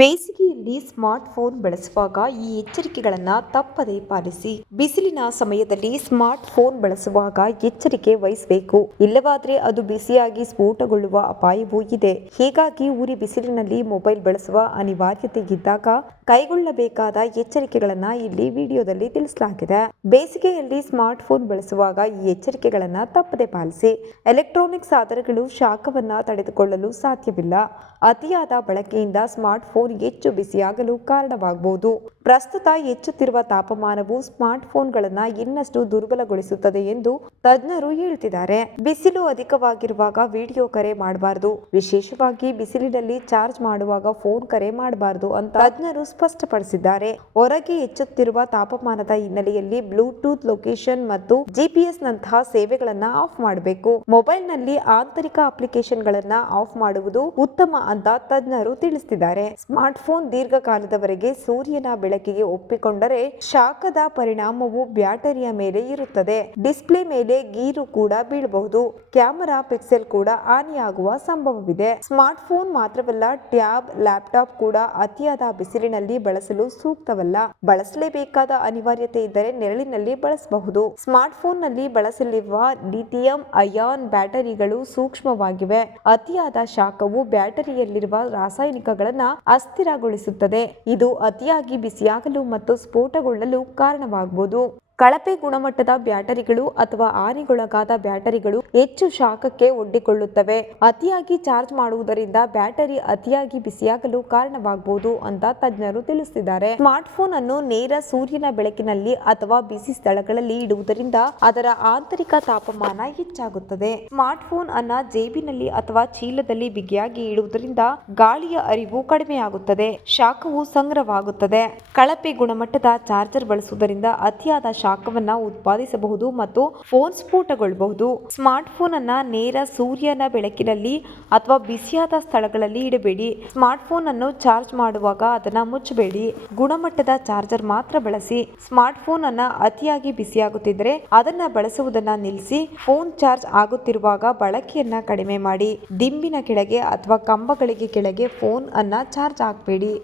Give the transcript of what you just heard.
ಬೇಸಿಗೆಯಲ್ಲಿ smart phone ಬಳಸುವಾಗ ಈ ಎಚ್ಚರಿಕೆಗಳನ್ನು ತಪ್ಪದೇ ಪಾಲಿಸಿ. ಬಿಸಿಲಿನ ಸಮಯದಲ್ಲಿ ಸ್ಮಾರ್ಟ್ ಫೋನ್ ಬಳಸುವಾಗ ಎಚ್ಚರಿಕೆ ವಹಿಸಬೇಕು. ಇಲ್ಲವಾದರೆ ಅದು ಬಿಸಿಯಾಗಿ ಸ್ಫೋಟಗೊಳ್ಳುವ ಅಪಾಯವೂ ಇದೆ. ಹೀಗಾಗಿ ಉರಿ ಬಿಸಿಲಿನಲ್ಲಿ ಮೊಬೈಲ್ ಬಳಸುವ ಅನಿವಾರ್ಯತೆ ಇದ್ದಾಗ ಕೈಗೊಳ್ಳಬೇಕಾದ ಎಚ್ಚರಿಕೆಗಳನ್ನು ಇಲ್ಲಿ ವಿಡಿಯೋದಲ್ಲಿ ತಿಳಿಸಲಾಗಿದೆ. ಬೇಸಿಗೆಯಲ್ಲಿ ಸ್ಮಾರ್ಟ್ ಫೋನ್ ಬಳಸುವಾಗ ಈ ಎಚ್ಚರಿಕೆಗಳನ್ನು ತಪ್ಪದೇ ಪಾಲಿಸಿ. ಎಲೆಕ್ಟ್ರಾನಿಕ್ ಸಾಧನಗಳು ಶಾಖವನ್ನು ತಡೆದುಕೊಳ್ಳಲು ಸಾಧ್ಯವಿಲ್ಲ. ಅತಿಯಾದ ಬಳಕೆಯಿಂದ ಸ್ಮಾರ್ಟ್ ಫೋನ್ ಹೆಚ್ಚು ಬಿಸಿಯಾಗಲು ಕಾರಣವಾಗಬಹುದು. ಪ್ರಸ್ತುತ ಹೆಚ್ಚುತ್ತಿರುವ ತಾಪಮಾನವು ಸ್ಮಾರ್ಟ್ ಫೋನ್ಗಳನ್ನು ಇನ್ನಷ್ಟು ದುರ್ಬಲಗೊಳಿಸುತ್ತದೆ ಎಂದು ತಜ್ಞರು ಹೇಳ್ತಿದ್ದಾರೆ. ಬಿಸಿಲು ಅಧಿಕವಾಗಿರುವಾಗ ವಿಡಿಯೋ ಕರೆ ಮಾಡಬಾರದು, ವಿಶೇಷವಾಗಿ ಬಿಸಿಲಿನಲ್ಲಿ ಚಾರ್ಜ್ ಮಾಡುವಾಗ ಫೋನ್ ಕರೆ ಮಾಡಬಾರದು ಅಂತ ತಜ್ಞರು ಸ್ಪಷ್ಟಪಡಿಸಿದ್ದಾರೆ. ಹೊರಗೆ ಹೆಚ್ಚುತ್ತಿರುವ ತಾಪಮಾನದ ಹಿನ್ನೆಲೆಯಲ್ಲಿ ಬ್ಲೂಟೂತ್ ಲೊಕೇಶನ್ ಮತ್ತು ಜಿಪಿಎಸ್ ನಂತಹ ಸೇವೆಗಳನ್ನು ಆಫ್ ಮಾಡಬೇಕು. ಮೊಬೈಲ್ನಲ್ಲಿ ಆಂತರಿಕ ಅಪ್ಲಿಕೇಶನ್ಗಳನ್ನ ಆಫ್ ಮಾಡುವುದು ಉತ್ತಮ ಅಂತ ತಜ್ಞರು ತಿಳಿಸಿದ್ದಾರೆ. ಸ್ಮಾರ್ಟ್ ಫೋನ್ ದೀರ್ಘಕಾಲದವರೆಗೆ ಸೂರ್ಯನ ಬೆಳಕಿಗೆ ಒಪ್ಪಿಕೊಂಡರೆ ಶಾಖದ ಪರಿಣಾಮವು ಬ್ಯಾಟರಿಯ ಮೇಲೆ ಇರುತ್ತದೆ. ಡಿಸ್ಪ್ಲೇ ಮೇಲೆ ಗೀರು ಕೂಡ ಬೀಳಬಹುದು. ಕ್ಯಾಮೆರಾ ಪಿಕ್ಸೆಲ್ ಕೂಡ ಹಾನಿಯಾಗುವ ಸಂಭವವಿದೆ. ಸ್ಮಾರ್ಟ್ ಫೋನ್ ಮಾತ್ರವಲ್ಲ, ಟ್ಯಾಬ್, ಲ್ಯಾಪ್ಟಾಪ್ ಕೂಡ ಅತಿಯಾದ ಬಿಸಿಲಿನಲ್ಲಿ ಬಳಸಲು ಸೂಕ್ತವಲ್ಲ. ಬಳಸಲೇಬೇಕಾದ ಅನಿವಾರ್ಯತೆ ಇದ್ದರೆ ನೆರಳಿನಲ್ಲಿ ಬಳಸಬಹುದು. ಸ್ಮಾರ್ಟ್ ಫೋನ್ ನಲ್ಲಿ ಬಳಸಲಿರುವ ಲಿಥಿಯಂ ಅಯಾನ್ ಬ್ಯಾಟರಿಗಳು ಸೂಕ್ಷ್ಮವಾಗಿವೆ. ಅತಿಯಾದ ಶಾಖವು ಬ್ಯಾಟರಿಯಲ್ಲಿರುವ ರಾಸಾಯನಿಕಗಳನ್ನು ಅಸ್ಥಿರಗೊಳಿಸುತ್ತದೆ. ಇದು ಅತಿಯಾಗಿ ಬಿಸಿಯಾಗಲು ಮತ್ತು ಸ್ಫೋಟಗೊಳ್ಳಲು ಕಾರಣವಾಗಬಹುದು. ಕಳಪೆ ಗುಣಮಟ್ಟದ ಬ್ಯಾಟರಿಗಳು ಅಥವಾ ಹಾನಿಗೊಳಗಾದ ಬ್ಯಾಟರಿಗಳು ಹೆಚ್ಚು ಶಾಖಕ್ಕೆ ಒಡ್ಡಿಕೊಳ್ಳುತ್ತವೆ. ಅತಿಯಾಗಿ ಚಾರ್ಜ್ ಮಾಡುವುದರಿಂದ ಬ್ಯಾಟರಿ ಅತಿಯಾಗಿ ಬಿಸಿಯಾಗಲು ಕಾರಣವಾಗಬಹುದು ಅಂತ ತಜ್ಞರು ತಿಳಿಸಿದ್ದಾರೆ. ಸ್ಮಾರ್ಟ್ ಫೋನ್ ಅನ್ನು ನೇರ ಸೂರ್ಯನ ಬೆಳಕಿನಲ್ಲಿ ಅಥವಾ ಬಿಸಿ ಸ್ಥಳಗಳಲ್ಲಿ ಇಡುವುದರಿಂದ ಅದರ ಆಂತರಿಕ ತಾಪಮಾನ ಹೆಚ್ಚಾಗುತ್ತದೆ. ಸ್ಮಾರ್ಟ್ ಫೋನ್ ಅನ್ನ ಜೇಬಿನಲ್ಲಿ ಅಥವಾ ಚೀಲದಲ್ಲಿ ಬಿಗಿಯಾಗಿ ಇಡುವುದರಿಂದ ಗಾಳಿಯ ಅರಿವು ಕಡಿಮೆಯಾಗುತ್ತದೆ, ಶಾಖವು ಸಂಗ್ರಹವಾಗುತ್ತದೆ. ಕಳಪೆ ಗುಣಮಟ್ಟದ ಚಾರ್ಜರ್ ಬಳಸುವುದರಿಂದ ಅತಿಯಾದ ಶಾಖವನ್ನು ಉತ್ಪಾದಿಸಬಹುದು ಮತ್ತು ಫೋನ್ ಸ್ಫೋಟಗೊಳ್ಳಬಹುದು. ಸ್ಮಾರ್ಟ್ ಫೋನ್ ಅನ್ನ ನೇರ ಸೂರ್ಯನ ಬೆಳಕಿನಲ್ಲಿ ಅಥವಾ ಬಿಸಿಯಾದ ಸ್ಥಳಗಳಲ್ಲಿ ಇಡಬೇಡಿ. ಸ್ಮಾರ್ಟ್ ಫೋನ್ ಅನ್ನು ಚಾರ್ಜ್ ಮಾಡುವಾಗ ಅದನ್ನ ಮುಚ್ಚಬೇಡಿ. ಗುಣಮಟ್ಟದ ಚಾರ್ಜರ್ ಮಾತ್ರ ಬಳಸಿ. ಸ್ಮಾರ್ಟ್ ಫೋನ್ ಅನ್ನ ಅತಿಯಾಗಿ ಬಿಸಿಯಾಗುತ್ತಿದ್ದರೆ ಅದನ್ನ ಬಳಸುವುದನ್ನ ನಿಲ್ಲಿಸಿ. ಫೋನ್ ಚಾರ್ಜ್ ಆಗುತ್ತಿರುವಾಗ ಬಳಕೆಯನ್ನ ಕಡಿಮೆ ಮಾಡಿ. ದಿಂಬಿನ ಕೆಳಗೆ ಅಥವಾ ಕಂಬಗಳಿಗೆ ಕೆಳಗೆ ಫೋನ್ ಅನ್ನ ಚಾರ್ಜ್ ಹಾಕಬೇಡಿ.